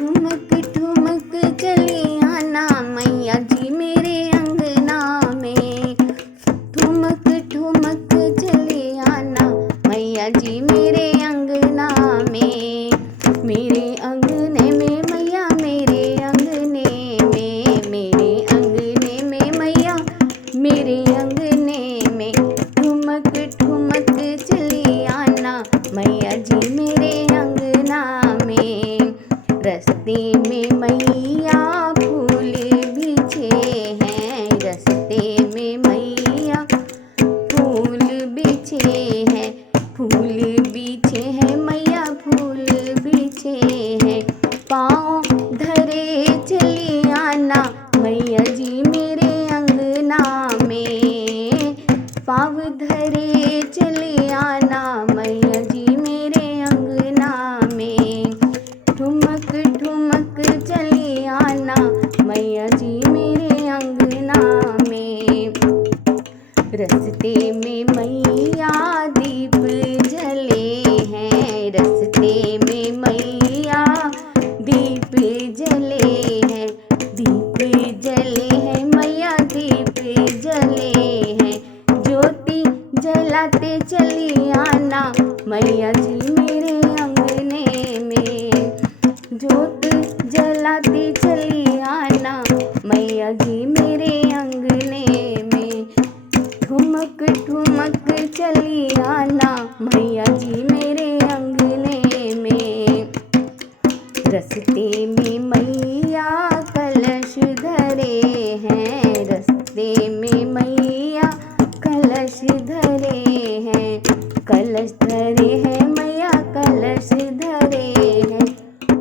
ठुमक ठुमक चली आना मैया जी मेरे अंगना में। ठुमक ठुमक चली आना मैया जी मेरे अंगना में। मेरे अंगने में मैया मेरे अंगने में, मेरे अंगने में मैया मेरे अंगने में। ठुमक ठुमक चली आना मैया जी मेरे अंगना में। रस्ते में मैया फूल बिछे हैं, रस्ते में मैया फूल बिछे हैं, फूल बिछे हैं मैया फूल बिछे हैं। पाँव धरे चली आना मैया जी मेरे अंगना में। पाँव धरे चली आना मैया जी मेरे अंगना में। ठुमक ठुमक चली आना मैया जी मेरे अंगना में। रस्ते में मैया दीप जले हैं, रस्ते में मैया दीप जले हैं, दीप जले हैं मैया दीप जले हैं। ज्योति जलाते चली आना मैया जी मेरे अंगने में। ज्योति जलाते चली आना मैया जी मेरे अंगने में। ठुमक ठुमक चली आना मैया जी मेरे अंगने में। रस्ते में मैया कलश धरे हैं, रस्ते में मैया कलश धरे हैं, कलश धरे हैं मैया कलश धरे हैं।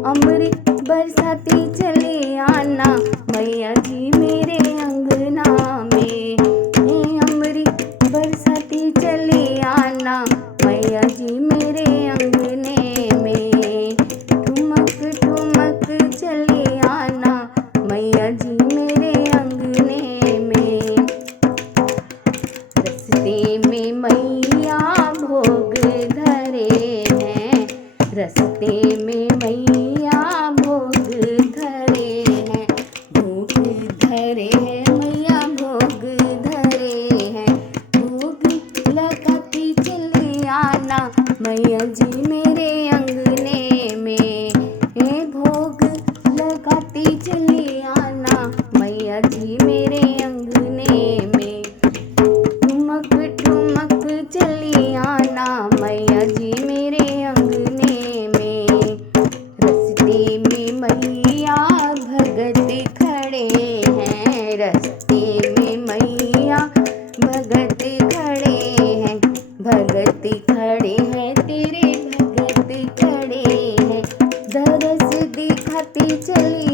अमृत बरसाती चली आना मैया जी मेरे अंगना में। अमृत बरसाती चली आना मैया जी मेरे अंगने में। ठुमक ठुमक चली आना मैया जी मेरे अंगने में। रस्ते में मैया भोग धरे हैं, रस्ते में मैया भोग धरे हैं, भोग धरे हैं मैया भोग धरे हैं। भोग लगाती चली आना मैया जी मेरे अंगने में। भोग लगाती चली आना मैया जी मेरे अंगने में। ठुमक ठुमक चली आना मैया जी मेरे अंगने में। रस्ते में मैया भगत खड़े हैं, रस्ते में मैया भगत खड़े हैं, भगत खड़े हैं तेरे भगत खड़े हैं। दरस दिखाती चली